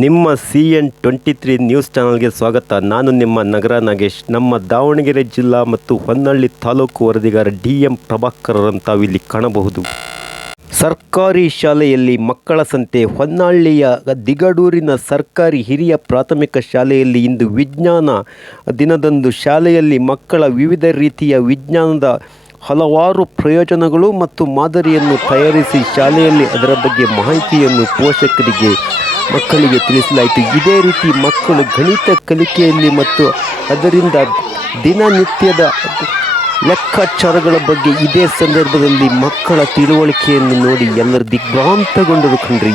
ನಿಮ್ಮ C N twenty three news ಚಾನಲ್ಗೆ ಸ್ವಾಗತ. ನಾನು ನಿಮ್ಮ ನಗರ ನಾಗೇಶ್. ನಮ್ಮ ದಾವಣಗೆರೆ ಜಿಲ್ಲಾ ಮತ್ತು ಹೊನ್ನಳ್ಳಿ ತಾಲೂಕು ವರದಿಗಾರ ಡಿ ಎಂ ಪ್ರಭಾಕರರಂತ ಇಲ್ಲಿ ಕಾಣಬಹುದು. ಸರ್ಕಾರಿ ಶಾಲೆಯಲ್ಲಿ ಮಕ್ಕಳ ಸಂತೆ ಹೊನ್ನಾಳಿಯ ದಿಗಡೂರಿನ ಸರ್ಕಾರಿ ಹಿರಿಯ ಪ್ರಾಥಮಿಕ ಶಾಲೆಯಲ್ಲಿ ಇಂದು ವಿಜ್ಞಾನ ದಿನದಂದು ಶಾಲೆಯಲ್ಲಿ ಮಕ್ಕಳ ವಿವಿಧ ರೀತಿಯ ವಿಜ್ಞಾನದ ಹಲವಾರು ಪ್ರಯೋಜನಗಳು ಮತ್ತು ಮಾದರಿಯನ್ನು ತಯಾರಿಸಿ ಶಾಲೆಯಲ್ಲಿ ಅದರ ಬಗ್ಗೆ ಮಾಹಿತಿಯನ್ನು ಪೋಷಕರಿಗೆ ಮಕ್ಕಳಿಗೆ ತಿಳಿಸಲಾಯಿತು. ಇದೇ ರೀತಿ ಮಕ್ಕಳು ಗಣಿತ ಕಲಿಕೆಯಲ್ಲಿ ಮತ್ತು ಅದರಿಂದ ದಿನನಿತ್ಯದ ಲೆಕ್ಕಾಚಾರಗಳ ಬಗ್ಗೆ ಇದೇ ಸಂದರ್ಭದಲ್ಲಿ ಮಕ್ಕಳ ತಿಳುವಳಿಕೆಯನ್ನು ನೋಡಿ ಎಲ್ಲರೂ ದಿಗ್ಭ್ರಾಂತಗೊಂಡರು ಕಣ್ರಿ.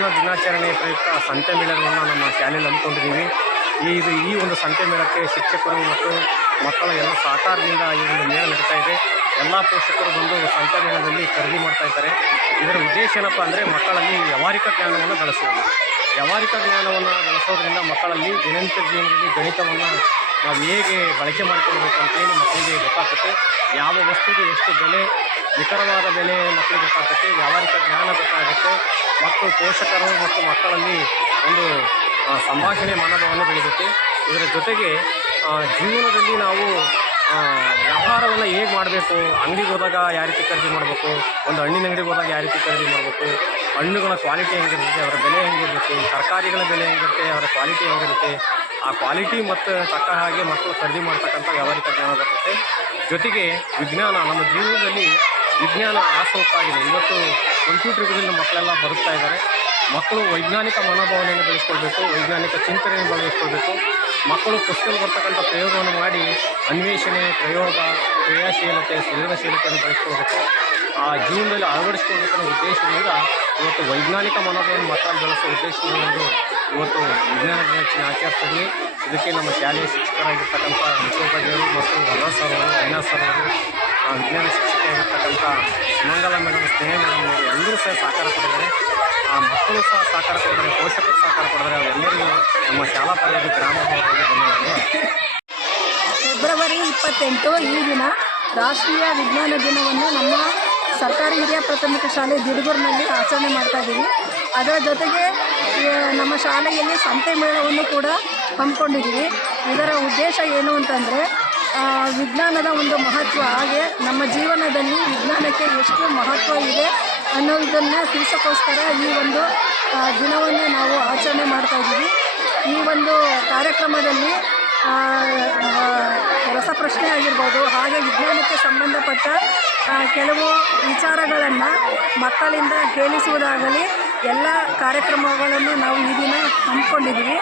ಒಂದು ದಿನಾಚರಣೆ ಪ್ರಯುಕ್ತ ಸಂತೆ ಮೇಳವನ್ನು ನಮ್ಮ ಶಾಲೆಯಲ್ಲಿ ಹಮ್ಮಿಕೊಂಡಿದ್ದೀವಿ. ಈ ಇದು ಈ ಒಂದು ಸಂತೆ ಮೇಳಕ್ಕೆ ಶಿಕ್ಷಕರು ಮತ್ತು ಮಕ್ಕಳ ಎಲ್ಲ ಸಹಕಾರದಿಂದ ಈ ಒಂದು ಮೇಳ ನಡೀತಾ ಇದೆ. ಎಲ್ಲ ಪೋಷಕರು ಬಂದು ಸಂತೆ ಮೇಳದಲ್ಲಿ ಖರೀದಿ ಮಾಡ್ತಾ ಇದ್ದಾರೆ. ಇದರ ಉದ್ದೇಶ ಏನಪ್ಪ ಅಂದರೆ ಮಕ್ಕಳಲ್ಲಿ ವ್ಯವಹಾರಿಕ ಜ್ಞಾನವನ್ನು ಬೆಳೆಸುವುದು. ವ್ಯವಹಾರಿಕ ಜ್ಞಾನವನ್ನು ಬೆಳೆಸೋದ್ರಿಂದ ಮಕ್ಕಳಲ್ಲಿ ದಿನನಿತ್ಯ ಜೀವನದಲ್ಲಿ ಗಣಿತವನ್ನು ನಾವು ಹೇಗೆ ಬಳಕೆ ಮಾಡಿಕೊಳ್ಬೇಕು ಅಂತೇಳಿ ಮಕ್ಕಳಿಗೆ ಗೊತ್ತಾಗುತ್ತೆ ಯಾವ ವಸ್ತುಗೆ ಎಷ್ಟು ಬೆಲೆ ನಿಖರವಾದ ಬೆಲೆ ಮಕ್ಕಳಿಗೆ ಗೊತ್ತಾಗುತ್ತೆ ವ್ಯಾವಹಾರಿಕ ಜ್ಞಾನ ಗೊತ್ತಾಗುತ್ತೆ ಮತ್ತು ಪೋಷಕರು ಮತ್ತು ಮಕ್ಕಳಲ್ಲಿ ಒಂದು ಸಂಭಾಷಣೆ ಮನೋಭಾವನೆ ಬೆಳೆಯುತ್ತೆ. ಇದರ ಜೊತೆಗೆ ಜೀವನದಲ್ಲಿ ನಾವು ವ್ಯವಹಾರವನ್ನು ಹೇಗೆ ಮಾಡಬೇಕು, ಅಂಗಡಿಗೆ ಹೋದಾಗ ಯಾವ ರೀತಿ ಖರೀದಿ ಮಾಡಬೇಕು, ಒಂದು ಹಣ್ಣಿನ ಅಂಗಡಿಗೆ ಹೋದಾಗ ಯಾವ ರೀತಿ ಖರೀದಿ ಮಾಡಬೇಕು, ಹಣ್ಣುಗಳ ಕ್ವಾಲಿಟಿ ಹೆಂಗಿರುತ್ತೆ, ಅವರ ಬೆಲೆ ಹೆಂಗಿರುತ್ತೆ, ತರಕಾರಿಗಳ ಬೆಲೆ ಹೆಂಗಿರುತ್ತೆ, ಅವರ ಕ್ವಾಲಿಟಿ ಹೆಂಗಿರುತ್ತೆ, ಆ ಕ್ವಾಲಿಟಿ ಮತ್ತು ತಕ್ಕ ಹಾಗೆ ಮಕ್ಕಳು ಖರೀದಿ ಮಾಡ್ತಕ್ಕಂಥ ವ್ಯವಹಾರಿಕ ಜ್ಞಾನ ಬರುತ್ತೆ. ಜೊತೆಗೆ ವಿಜ್ಞಾನ, ನಮ್ಮ ಜೀವನದಲ್ಲಿ ವಿಜ್ಞಾನ ಆಸೋಪಾಗಿದೆ ಇವತ್ತು ಕಂಪ್ಯೂಟರ್ ಯುಗದಲ್ಲಿ ಮಕ್ಕಳೆಲ್ಲ ಬರುತ್ತಾ ಇದ್ದಾರೆ. ಮಕ್ಕಳು ವೈಜ್ಞಾನಿಕ ಮನೋಭಾವನೆಯನ್ನು ಬೆಳೆಸ್ಕೊಳ್ಬೇಕು, ವೈಜ್ಞಾನಿಕ ಚಿಂತನೆಯನ್ನು ಬೆಳೆಸ್ಕೊಳ್ಬೇಕು. ಮಕ್ಕಳು ಪುಸ್ತಕದಲ್ಲಿ ಬರ್ತಕ್ಕಂಥ ಪ್ರಯೋಗವನ್ನು ಮಾಡಿ ಅನ್ವೇಷಣೆ, ಪ್ರಯೋಗ, ಕ್ರಿಯಾಶೀಲತೆ, ಸೃಜನಶೀಲತೆಯನ್ನು ಬೆಳೆಸ್ಕೊಳ್ಬೇಕು. ಆ ಜೀವನದಲ್ಲಿ ಅಳವಡಿಸ್ಕೊಳ್ಬೇಕನ್ನೋ ಉದ್ದೇಶದಿಂದ ಇವತ್ತು ವೈಜ್ಞಾನಿಕ ಮನೋಭಾವನೆ ಮಕ್ಕಳು ಬೆಳೆಸೋ ಉದ್ದೇಶದಿಂದ ಇವತ್ತು ವಿಜ್ಞಾನ ದಿನಾಚರಣೆ ಆಚರಿಸ್ತೀವಿ. ಇದಕ್ಕೆ ನಮ್ಮ ಶಾಲೆಯ ಶಿಕ್ಷಕರಾಗಿರ್ತಕ್ಕಂಥ ಮುಖ್ಯೋಪಾಧ್ಯಾಯರು ಮತ್ತು ವರ ಸರ್ ಅವರು ವಿಜ್ಞಾನ ಶಿಕ್ಷಕಿಯಾಗಿರ್ತಕ್ಕಂಥ ಸುಮಂಗಲ ಮೇಡಮ್ ಸ್ನೇಹ ಮೇಡಮ್ ಅವರು ಎಲ್ಲರೂ ಸಹ ಸಹಕಾರ ಕೊಡಿದ್ದಾರೆ ಮಕ್ಕಳು ಸಹ ಸಹಕಾರ ಕೊಡಿದ್ದಾರೆ ಪೋಷಕರು ಸಹಕಾರ ಕೊಟ್ಟಿದ್ದಾರೆ ಅವರೆಲ್ಲರಿಗೂ ನಮ್ಮ ಶಾಲಾ ಪರವಾಗಿ ಗ್ರಾಮ ಫೆಬ್ರವರಿ ಇಪ್ಪತ್ತೆಂಟು ಈ ದಿನ ರಾಷ್ಟ್ರೀಯ ವಿಜ್ಞಾನ ದಿನವನ್ನು ನಮ್ಮ ಸರ್ಕಾರಿ ಹಿರಿಯ ಪ್ರಾಥಮಿಕ ಶಾಲೆ ದಿಡಗೂರಿನಲ್ಲಿ ಆಚರಣೆ ಮಾಡ್ತಾ ಇದ್ದೀವಿ. ಅದರ ಜೊತೆಗೆ ನಮ್ಮ ಶಾಲೆಯಲ್ಲಿ ಸಂತೆ ಮೇಳವನ್ನು ಕೂಡ ಹಮ್ಮಿಕೊಂಡಿದ್ದೀವಿ. ಇದರ ಉದ್ದೇಶ ಏನು ಅಂತಂದರೆ ವಿಜ್ಞಾನದ ಒಂದು ಮಹತ್ವ. ಹಾಗೆ ನಮ್ಮ ಜೀವನದಲ್ಲಿ ವಿಜ್ಞಾನಕ್ಕೆ ಎಷ್ಟು ಮಹತ್ವ ಇದೆ ಅನ್ನೋದನ್ನು ತಿಳಿಸೋಕ್ಕೋಸ್ಕರ ಈ ಒಂದು ದಿನವನ್ನು ನಾವು ಆಚರಣೆ ಮಾಡ್ತಾ ಇದ್ದೀವಿ. ಈ ಒಂದು ಕಾರ್ಯಕ್ರಮದಲ್ಲಿ ರಸಪ್ರಶ್ನೆ ಆಗಿರ್ಬೋದು, ಹಾಗೆ ವಿಜ್ಞಾನಕ್ಕೆ ಸಂಬಂಧಪಟ್ಟ ಕೆಲವು ವಿಚಾರಗಳನ್ನು ಮಕ್ಕಳಿಂದ ಕೇಳಿಸುವುದಾಗಲಿ ಎಲ್ಲ ಕಾರ್ಯಕ್ರಮಗಳನ್ನು ನಾವು ಈ ದಿನ ಹಮ್ಮಿಕೊಂಡಿದ್ದೀವಿ.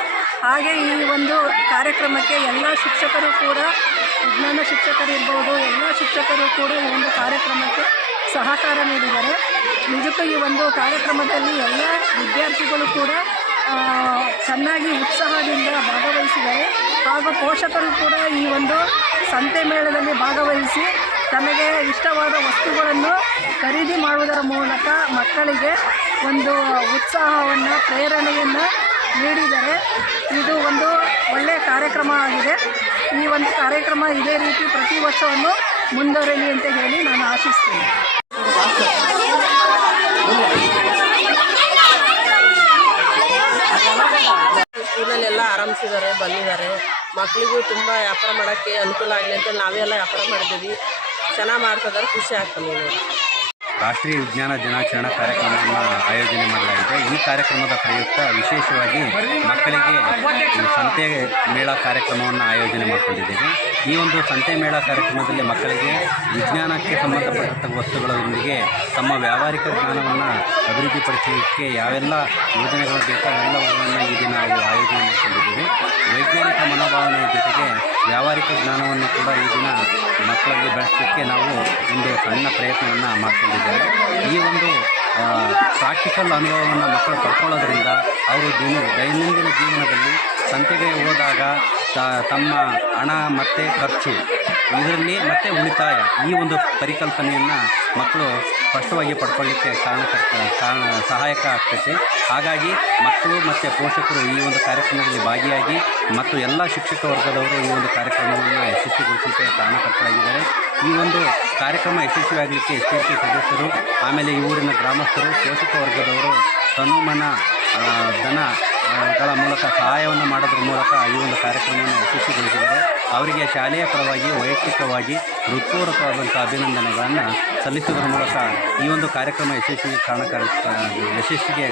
ಹಾಗೆ ಈ ಒಂದು ಕಾರ್ಯಕ್ರಮಕ್ಕೆ ಎಲ್ಲ ಶಿಕ್ಷಕರು ಕೂಡ ವಿಜ್ಞಾನ ಶಿಕ್ಷಕರು ಇರ್ಬೋದು, ಎಲ್ಲ ಶಿಕ್ಷಕರು ಕೂಡ ಈ ಒಂದು ಕಾರ್ಯಕ್ರಮಕ್ಕೆ ಸಹಕಾರ ನೀಡಿದ್ದಾರೆ. ನಿಜಕ್ಕೂ ಈ ಒಂದು ಕಾರ್ಯಕ್ರಮದಲ್ಲಿ ಎಲ್ಲ ವಿದ್ಯಾರ್ಥಿಗಳು ಕೂಡ ಚೆನ್ನಾಗಿ ಉತ್ಸಾಹದಿಂದ ಭಾಗವಹಿಸಿದ್ದಾರೆ. ಹಾಗೂ ಪೋಷಕರು ಕೂಡ ಈ ಒಂದು ಸಂತೆ ಮೇಳದಲ್ಲಿ ಭಾಗವಹಿಸಿ ತಮಗೆ ಇಷ್ಟವಾದ ವಸ್ತುಗಳನ್ನು ಖರೀದಿ ಮಾಡುವುದರ ಮೂಲಕ ಮಕ್ಕಳಿಗೆ ಒಂದು ಉತ್ಸಾಹವನ್ನು, ಪ್ರೇರಣೆಯನ್ನು ನೀಡಿದ್ದಾರೆ. ಇದು ಒಂದು ಒಳ್ಳೆಯ ಕಾರ್ಯಕ್ರಮ ಆಗಿದೆ. ಈ ಒಂದು ಕಾರ್ಯಕ್ರಮ ಇದೇ ರೀತಿ ಪ್ರತಿ ವರ್ಷವನ್ನು ಮುಂದುವರಲಿ ಅಂತ ಹೇಳಿ ನಾನು ಆಶಿಸ್ತೀನಿ. ಸ್ಕೂಲಲ್ಲೆಲ್ಲ ಆರಂಭಿಸಿದ್ದಾರೆ, ಬಂದಿದ್ದಾರೆ. ಮಕ್ಕಳಿಗೂ ತುಂಬ ವ್ಯಾಪಾರ ಮಾಡೋಕ್ಕೆ ಅನುಕೂಲ ಆಗಲಿ ಅಂತ ನಾವೇ ಎಲ್ಲ ವ್ಯಾಪಾರ ಮಾಡಿದ್ದೀವಿ ಚೆನ್ನಾಗಿ ಮಾಡ್ತಿದ್ದಾರೆ, ಖುಷಿ ಆಗ್ತದೆ ರಾಷ್ಟ್ರೀಯ ವಿಜ್ಞಾನ ದಿನಾಚರಣಾ ಕಾರ್ಯಕ್ರಮವನ್ನು ಆಯೋಜನೆ ಮಾಡಲಾಗಿದೆ. ಈ ಕಾರ್ಯಕ್ರಮದ ಪ್ರಯುಕ್ತ ವಿಶೇಷವಾಗಿ ಮಕ್ಕಳಿಗೆ ಸಂತೆ ಮೇಳ ಕಾರ್ಯಕ್ರಮವನ್ನು ಆಯೋಜನೆ ಮಾಡಿಕೊಂಡಿದ್ದೇವೆ. ಈ ಒಂದು ಸಂತೆ ಮೇಳ ಕಾರ್ಯಕ್ರಮದಲ್ಲಿ ಮಕ್ಕಳಿಗೆ ವಿಜ್ಞಾನಕ್ಕೆ ಸಂಬಂಧಪಟ್ಟಂಥ ವಸ್ತುಗಳೊಂದಿಗೆ ತಮ್ಮ ವ್ಯಾವಹಾರಿಕ ಜ್ಞಾನವನ್ನು ಅಭಿವೃದ್ಧಿಪಡಿಸಲಿಕ್ಕೆ ಯಾವೆಲ್ಲ ಯೋಜನೆಗಳು ಬೇಕೋ ಈ ದಿನ ನಾವು ಆಯೋಜನೆ ಮಾಡಿಕೊಂಡಿದ್ದೇವೆ ವೈಜ್ಞಾನಿಕ ಮನೋಭಾವನೆಯ ಜೊತೆಗೆ ವ್ಯಾವಹಾರಿಕ ಜ್ಞಾನವನ್ನು ಕೂಡ ಈ ದಿನ ಮಕ್ಕಳಲ್ಲಿ ಬೆಳೆಸಲಿಕ್ಕೆ ನಾವು ಒಂದು ಸಣ್ಣ ಪ್ರಯತ್ನವನ್ನು ಮಾಡಿಕೊಂಡಿದ್ದೇವೆ. ಈ ಒಂದು ಪ್ರಾಕ್ಟಿಕಲ್ ಅನುಭವವನ್ನು ಮಕ್ಕಳು ಪಡ್ಕೊಳ್ಳೋದ್ರಿಂದ ಅವರು ದಿನ ದೈನಂದಿನ ಜೀವನದಲ್ಲಿ ಸಂತೆಗೆ ಹೋದಾಗ ತ- ತಮ್ಮ ಹಣ ಮತ್ತು ಖರ್ಚು. ಇದರಲ್ಲಿ ಮತ್ತು ಉಳಿತಾಯ. ಈ ಒಂದು ಪರಿಕಲ್ಪನೆಯನ್ನು ಮಕ್ಕಳು ಸ್ಪಷ್ಟವಾಗಿ ಪಡ್ಕೊಳ್ಳಿಕ್ಕೆ ಕಾರಣಕರ್ತ, ಕಾರಣ, ಸಹಾಯಕ ಆಗ್ತೈತೆ. ಹಾಗಾಗಿ ಮಕ್ಕಳು ಮತ್ತು ಪೋಷಕರು ಈ ಒಂದು ಕಾರ್ಯಕ್ರಮದಲ್ಲಿ ಭಾಗಿಯಾಗಿ ಮತ್ತು ಎಲ್ಲ ಶಿಕ್ಷಕ ವರ್ಗದವರು ಈ ಒಂದು ಕಾರ್ಯಕ್ರಮವನ್ನು ಯಶಸ್ವಿಗೊಳಿಸಲಿಕ್ಕೆ ಕಾರಣಕರ್ತರಾಗಿದ್ದಾರೆ. ಈ ಒಂದು ಕಾರ್ಯಕ್ರಮ ಯಶಸ್ವಿಯಾಗಲಿಕ್ಕೆ ಎಸ್ ಸದಸ್ಯರು, ಆಮೇಲೆ ಈ ಊರಿನ ಗ್ರಾಮಸ್ಥರು, ಪೋಷಕ ವರ್ಗದವರು ತನುಮನ ಆ, ಧನ ಗಳ ಮೂಲಕ ಸಹಾಯವನ್ನು ಮಾಡೋದ್ರ ಮೂಲಕ ಈ ಒಂದು ಕಾರ್ಯಕ್ರಮವನ್ನು ಯಶಸ್ವಿಗೊಳಿಸಿದ್ದಾರೆ. ಅವರಿಗೆ ಶಾಲೆಯ ಪರವಾಗಿ ವೈಯಕ್ತಿಕವಾಗಿ ಹೃತ್ಪೂರ್ವಕವಾದಂಥ ಅಭಿನಂದನೆಗಳನ್ನು ಸಲ್ಲಿಸುವುದರ ಮೂಲಕ ಈ ಒಂದು ಕಾರ್ಯಕ್ರಮ ಯಶಸ್ವಿಗೆ ಕಾರಣಕಾರ ಯಶಸ್ವಿಗೆ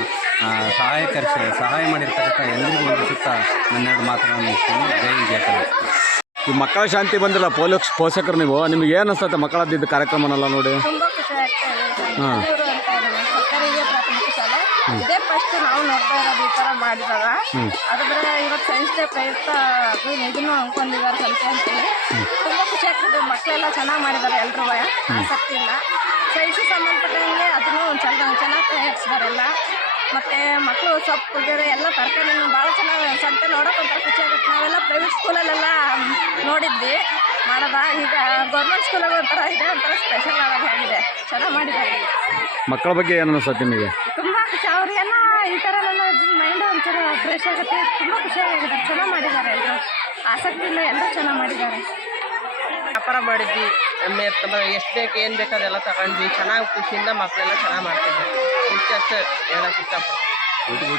ಸಹಾಯಕರಿಸ ಸಹಾಯ ಮಾಡಿರ್ತಕ್ಕಂಥ ಎಲ್ಲರಿಗೂ ಒಂದು ಸುತ್ತ ನನ್ನೆರಡು ಮಾತುಗಳನ್ನು ಇಷ್ಟೇ ಜೈ ಹಿಂದ್, ಈ ಮಕ್ಕಳ ಶಾಂತಿ ಬಂದಿಲ್ಲ ಪೋಲಕ್ಸ್ ಪೋಷಕರು ನೀವು. ನಿಮ್ಗೆ ಏನು ಅನ್ಸುತ್ತೆ ಮಕ್ಕಳದ್ದು ಕಾರ್ಯಕ್ರಮನೆಲ್ಲ ನೋಡಿ? ಹಾಂ. ಸಂತೂರು ಅಂತ ಇದೆ ನಮ್ಮ ಸರ್ಕಾರಿ ಹಿರಿಯ ಪ್ರಾಥಮಿಕ ಶಾಲೆ ಇದೇ ಫಸ್ಟ್ ನಾವು ನೋಡ್ತಾ ಇರೋದು ಈ ಥರ ಮಾಡಿದಾಗ. ಅದ್ರ ಇವತ್ತು ಸೈನ್ಸ್ ಡೇ ಪ್ರಯುಕ್ತ ಅದು ಇದನ್ನು ಅಂದ್ಕೊಂಡಿದ್ದಾರೆ ಸಂತೆ ಅಂತೇಳಿ. ತುಂಬ ಖುಷಿ ಆಗ್ತದೆ ಮಕ್ಕಳೆಲ್ಲ ಚೆನ್ನಾಗಿ ಮಾಡಿದ್ದಾರೆ ಎಲ್ಲರೂ ಆಸಕ್ತಿಯಿಂದ ಸೈನ್ಸ್ ಸಂಬಂಧಪಟ್ಟಂಗೆ ಅದನ್ನು ಚೆನ್ನಾಗಿ ಚೆನ್ನಾಗಿ ತಯಾರಿಸಿದಾರೆ ಎಲ್ಲ ಮತ್ತು ಮಕ್ಕಳು ಸೊಪ್ಪು ಬೇರೆ ಎಲ್ಲ ತರಕಾರಿ ಭಾಳ ಚೆನ್ನಾಗಿ ಸಂತೆ ನೋಡೋಕೆ ಒಂಥರ ಖುಷಿ ಆಗುತ್ತೆ. ನಾವೆಲ್ಲ ಪ್ರೈವೇಟ್ ಸ್ಕೂಲಲ್ಲೆಲ್ಲ ನೋಡಿದ್ವಿ. ಮಾಡೋದ ಈಗ ಗೌರ್ಮೆಂಟ್ ಸ್ಕೂಲಲ್ಲಿ ಒಂಥರ ಇದೆ ಒಂಥರ ಸ್ಪೆಷಲ್ ಆಗೋದು ಆಗಿದೆ. ಚೆನ್ನಾಗಿ ಮಾಡಿದ್ದಾರೆ. ಮಕ್ಕಳ ಬಗ್ಗೆ ಏನು ಅನಿಸುತ್ತೆ ನಿಮಗೆ? ಅವ್ರಿಗೆಲ್ಲ ಈ ಥರ ನನ್ನ ಮೈಂಡ್ ಒಂಚೂರು ಫ್ರೆಶ್ ಆಗುತ್ತೆ. ತುಂಬ ಖುಷಿಯಾಗಿದ್ದಾರೆ ಚೆನ್ನಾಗಿ ಮಾಡಿದ್ದಾರೆ ಎಲ್ಲರೂ ಆಸಕ್ತಿಯಿಂದ ಎಲ್ಲರೂ ಚೆನ್ನಾಗಿ ಮಾಡಿದ್ದಾರೆ. ವ್ಯಾಪಾರ ಮಾಡಿದ್ವಿ. ಎಷ್ಟು ಬೇಕು, ಏನು ಬೇಕು ಅದೆಲ್ಲ ತಗೊಂಡ್ವಿ. ಚೆನ್ನಾಗಿ ಖುಷಿಯಿಂದ ಮಕ್ಕಳೆಲ್ಲ ಚೆನ್ನಾಗಿ ಮಾಡ್ತಿದ್ವಿ ಇಷ್ಟಷ್ಟು ಹೇಳೋಕ್ಕೆ ಇಷ್ಟಪಡ್ತೀನಿ.